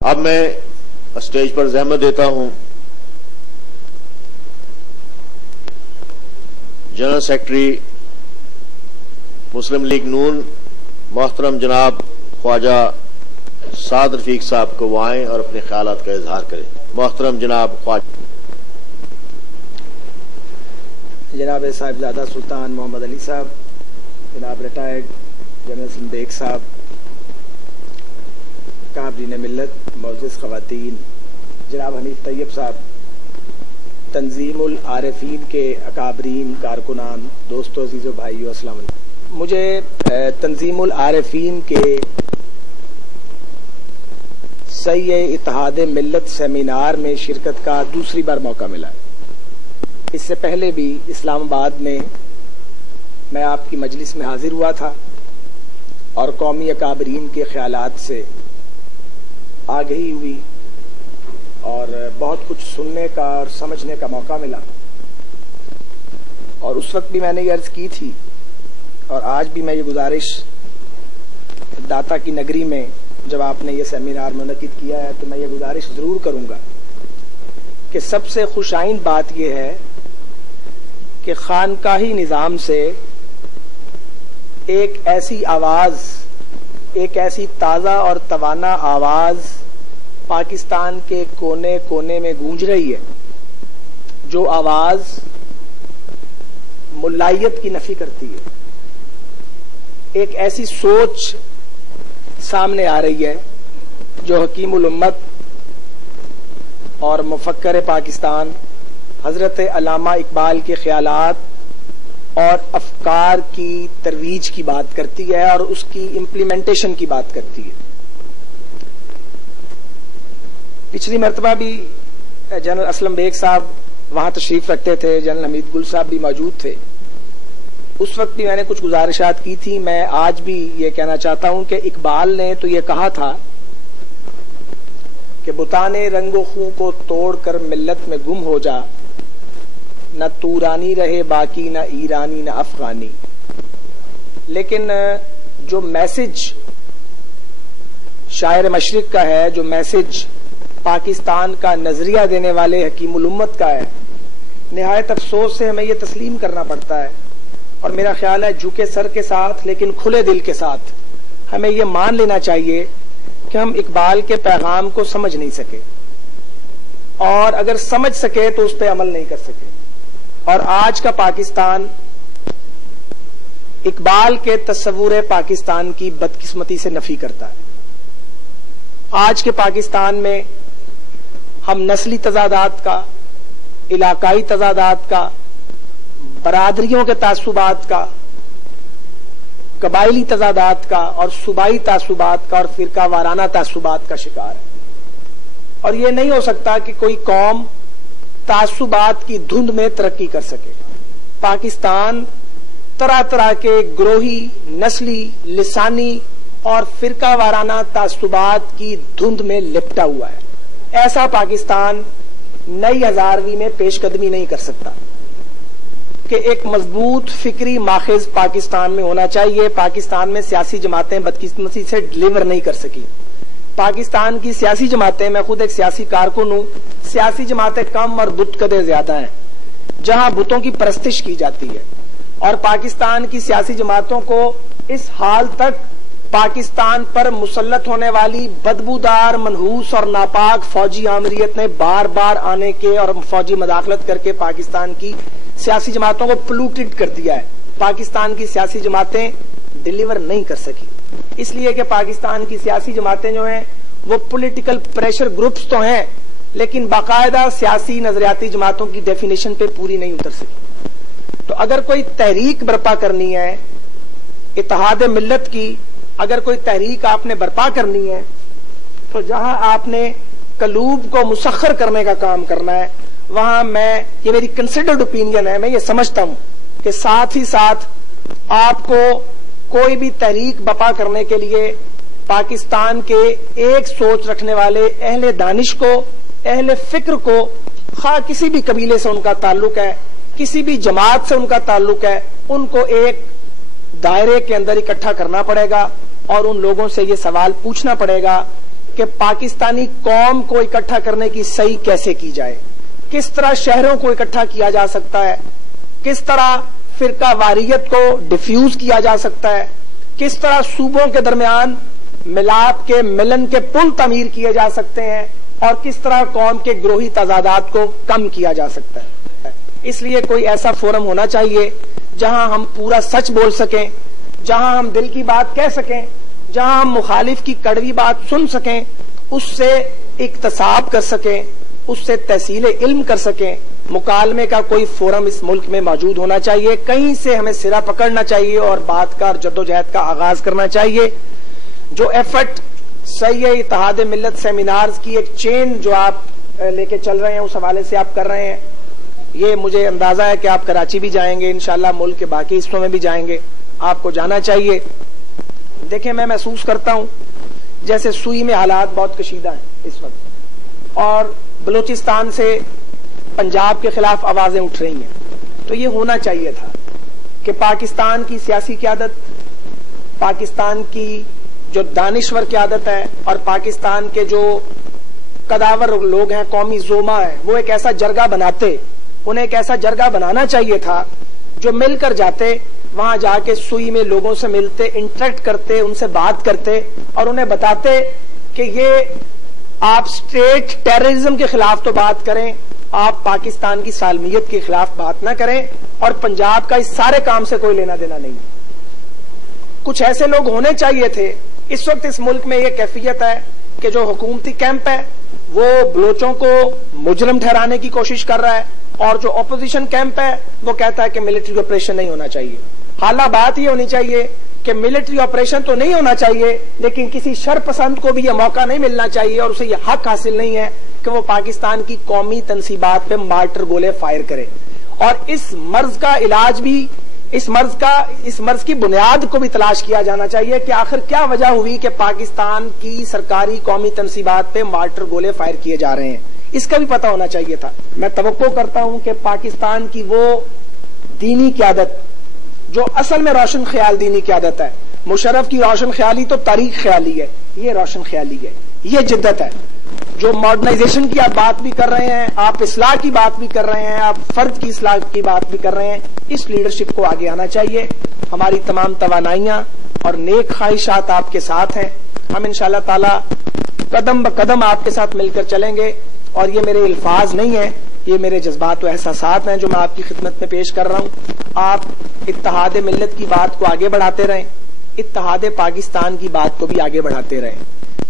اب میں اسٹیج پر زحمت دیتا ہوں جنرل سیکرٹری مسلم لیگ نون محترم جناب خواجہ سعد رفیق صاحب کو وہ آئیں اور اپنے خیالات کا اظہار کریں۔ محترم جناب خواجہ جناب صاحبزادہ سلطان محمد علی صاحب، جناب ریٹائرڈ جنرل اسلم بیگ صاحب، کابرین ملت، معزز خواتین، جناب حنیف طیب صاحب، تنظیم العارفین کے اکابرین، کارکنان، دوستو، عزیزو، بھائیو، السلام علیکم۔ مجھے تنظیم العارفین کے سیّ اتحاد ملت سیمینار میں شرکت کا دوسری بار موقع ملا ہے۔ اس سے پہلے بھی اسلام آباد میں میں آپ کی مجلس میں حاضر ہوا تھا اور قومی اکابرین کے خیالات سے آگہی ہوئی اور بہت کچھ سننے کا اور سمجھنے کا موقع ملا، اور اس وقت بھی میں نے یہ عرض کی تھی اور آج بھی میں یہ گزارش داتا کی نگری میں جب آپ نے یہ سیمینار منعقد کیا ہے تو میں یہ گزارش ضرور کروں گا کہ سب سے خوش آئند بات یہ ہے کہ خانقاہی نظام سے ایک ایسی آواز، ایک ایسی تازہ اور توانا آواز پاکستان کے کونے کونے میں گونج رہی ہے، جو آواز ملائیت کی نفی کرتی ہے۔ ایک ایسی سوچ سامنے آ رہی ہے جو حکیم الامت اور مفکر پاکستان حضرت علامہ اقبال کے خیالات اور افکار کی ترویج کی بات کرتی ہے اور اس کی امپلیمنٹیشن کی بات کرتی ہے۔ پچھلی مرتبہ بھی جنرل اسلم بیگ صاحب وہاں تشریف رکھتے تھے، جنرل حمید گل صاحب بھی موجود تھے، اس وقت بھی میں نے کچھ گزارشات کی تھی۔ میں آج بھی یہ کہنا چاہتا ہوں کہ اقبال نے تو یہ کہا تھا کہ بتانے رنگ و خوں کو توڑ کر ملت میں گم ہو جا، نہ تورانی رہے باقی، نہ ایرانی نہ افغانی۔ لیکن جو میسج شاعر مشرق کا ہے، جو میسج پاکستان کا نظریہ دینے والے حکیم الامت کا ہے، نہایت افسوس سے ہمیں یہ تسلیم کرنا پڑتا ہے، اور میرا خیال ہے جھکے سر کے ساتھ لیکن کھلے دل کے ساتھ ہمیں یہ مان لینا چاہیے کہ ہم اقبال کے پیغام کو سمجھ نہیں سکے، اور اگر سمجھ سکے تو اس پہ عمل نہیں کر سکے۔ اور آج کا پاکستان اقبال کے تصور پاکستان کی بدقسمتی سے نفی کرتا ہے۔ آج کے پاکستان میں ہم نسلی تضادات کا، علاقائی تضادات کا، برادریوں کے تعصبات کا، قبائلی تضادات کا اور صوبائی تعصبات کا اور فرقہ وارانہ تعصبات کا شکار ہے، اور یہ نہیں ہو سکتا کہ کوئی قوم تعصبات کی دھند میں ترقی کر سکے۔ پاکستان طرح طرح کے گروہی، نسلی، لسانی اور فرقہ وارانہ تعصبات کی دھند میں لپٹا ہوا ہے۔ ایسا پاکستان نئی ہزارویں میں پیش قدمی نہیں کر سکتا کہ ایک مضبوط فکری ماخذ پاکستان میں ہونا چاہیے۔ پاکستان میں سیاسی جماعتیں بدقسمتی سے ڈلیور نہیں کر سکی۔ پاکستان کی سیاسی جماعتیں، میں خود ایک سیاسی کارکن ہوں، سیاسی جماعتیں کم اور بت کدے زیادہ ہیں، جہاں بتوں کی پرستش کی جاتی ہے، اور پاکستان کی سیاسی جماعتوں کو اس حال تک پاکستان پر مسلط ہونے والی بدبودار، منحوس اور ناپاک فوجی آمریت نے بار بار آنے کے اور فوجی مداخلت کر کے پاکستان کی سیاسی جماعتوں کو پلوٹڈ کر دیا ہے۔ پاکستان کی سیاسی جماعتیں ڈلیور نہیں کر سکی، اس لیے کہ پاکستان کی سیاسی جماعتیں جو ہیں وہ پولیٹیکل پریشر گروپس تو ہیں، لیکن باقاعدہ سیاسی نظریاتی جماعتوں کی ڈیفینیشن پہ پوری نہیں اتر سکی۔ تو اگر کوئی تحریک برپا کرنی ہے اتحاد ملت کی، اگر کوئی تحریک آپ نے برپا کرنی ہے تو جہاں آپ نے قلوب کو مسخر کرنے کا کام کرنا ہے، وہاں یہ میری کنسیڈرڈ اوپینین ہے، میں یہ سمجھتا ہوں کہ ساتھ ہی ساتھ آپ کو کوئی بھی تحریک برپا کرنے کے لیے پاکستان کے ایک سوچ رکھنے والے اہل دانش کو، اہل فکر کو، خواہ کسی بھی قبیلے سے ان کا تعلق ہے، کسی بھی جماعت سے ان کا تعلق ہے، ان کو ایک دائرے کے اندر اکٹھا کرنا پڑے گا اور ان لوگوں سے یہ سوال پوچھنا پڑے گا کہ پاکستانی قوم کو اکٹھا کرنے کی صحیح کیسے کی جائے، کس طرح شہروں کو اکٹھا کیا جا سکتا ہے، کس طرح فرقہ واریت کو ڈیفیوز کیا جا سکتا ہے، کس طرح صوبوں کے درمیان ملاپ کے ملن کے پل تعمیر کیے جا سکتے ہیں، اور کس طرح قوم کے گروہی تضادات کو کم کیا جا سکتا ہے۔ اس لیے کوئی ایسا فورم ہونا چاہیے جہاں ہم پورا سچ بول سکیں، جہاں ہم دل کی بات کہہ سکیں، جہاں ہم مخالف کی کڑوی بات سن سکیں، اس سے اقتصاب کر سکیں، اس سے تحصیل علم کر سکیں۔ مکالمے کا کوئی فورم اس ملک میں موجود ہونا چاہیے، کہیں سے ہمیں سرا پکڑنا چاہیے اور بات کا اور جدوجہد کا آغاز کرنا چاہیے۔ جو ایفرٹ صحیح اتحاد ملت سیمینارز کی ایک چین جو آپ لے کے چل رہے ہیں، اس حوالے سے آپ کر رہے ہیں، یہ مجھے اندازہ ہے کہ آپ کراچی بھی جائیں گے، انشاءاللہ ملک کے باقی حصوں میں بھی جائیں گے، آپ کو جانا چاہیے۔ دیکھیں، میں محسوس کرتا ہوں جیسے سوئی میں حالات بہت کشیدہ ہیں اس وقت، اور بلوچستان سے پنجاب کے خلاف آوازیں اٹھ رہی ہیں۔ تو یہ ہونا چاہیے تھا کہ پاکستان کی سیاسی قیادت، پاکستان کی جو دانشور قیادت ہے، اور پاکستان کے جو قداور لوگ ہیں، قومی زوما ہے، وہ ایک ایسا جرگہ بناتے، انہیں ایک ایسا جرگہ بنانا چاہیے تھا جو مل کر جاتے، وہاں جا کے سوئی میں لوگوں سے ملتے، انٹریکٹ کرتے، ان سے بات کرتے، اور انہیں بتاتے کہ یہ آپ اسٹیٹ ٹیررزم کے خلاف تو بات کریں، آپ پاکستان کی سالمیت کے خلاف بات نہ کریں، اور پنجاب کا اس سارے کام سے کوئی لینا دینا نہیں۔ کچھ ایسے لوگ ہونے چاہیے تھے۔ اس وقت اس ملک میں یہ کیفیت ہے کہ جو حکومتی کیمپ ہے وہ بلوچوں کو مجرم ٹھہرانے کی کوشش کر رہا ہے، اور جو اپوزیشن کیمپ ہے وہ کہتا ہے کہ ملٹری آپریشن نہیں ہونا چاہیے۔ حالہ بات یہ ہونی چاہیے کہ ملٹری آپریشن تو نہیں ہونا چاہیے، لیکن کسی شر پسند کو بھی یہ موقع نہیں ملنا چاہیے، اور اسے یہ حق حاصل نہیں ہے کہ وہ پاکستان کی قومی تنصیبات پہ مارٹر گولے فائر کرے۔ اور اس مرض کا علاج بھی، اس مرض کی بنیاد کو بھی تلاش کیا جانا چاہیے کہ آخر کیا وجہ ہوئی کہ پاکستان کی سرکاری قومی تنصیبات پہ مارٹر گولے فائر کیے جا رہے ہیں، اس کا بھی پتہ ہونا چاہیے تھا۔ میں توقع کرتا ہوں کہ پاکستان کی وہ دینی قیادت جو اصل میں روشن خیال دینی قیادت ہے، مشرف کی روشن خیالی تو تاریخ خیالی ہے، یہ روشن خیالی ہے، یہ جدت ہے۔ جو ماڈرنائزیشن کی آپ بات بھی کر رہے ہیں، آپ اصلاح کی بات بھی کر رہے ہیں، آپ فرد کی اصلاح کی بات بھی کر رہے ہیں، اس لیڈرشپ کو آگے آنا چاہیے۔ ہماری تمام توانائیاں اور نیک خواہشات آپ کے ساتھ ہیں، ہم انشاءاللہ تعالی قدم بقدم آپ کے ساتھ مل کر چلیں گے، اور یہ میرے الفاظ نہیں ہیں، یہ میرے جذبات و احساسات ہیں جو میں آپ کی خدمت میں پیش کر رہا ہوں۔ آپ اتحاد ملت کی بات کو آگے بڑھاتے رہیں، اتحاد پاکستان کی بات کو بھی آگے بڑھاتے رہیں،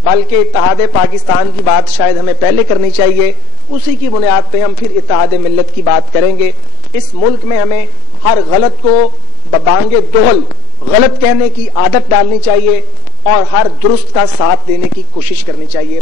بلکہ اتحاد پاکستان کی بات شاید ہمیں پہلے کرنی چاہیے، اسی کی بنیاد پہ ہم پھر اتحاد ملت کی بات کریں گے۔ اس ملک میں ہمیں ہر غلط کو ببانگ دوہل غلط کہنے کی عادت ڈالنی چاہیے، اور ہر درست کا ساتھ دینے کی کوشش کرنی چاہیے۔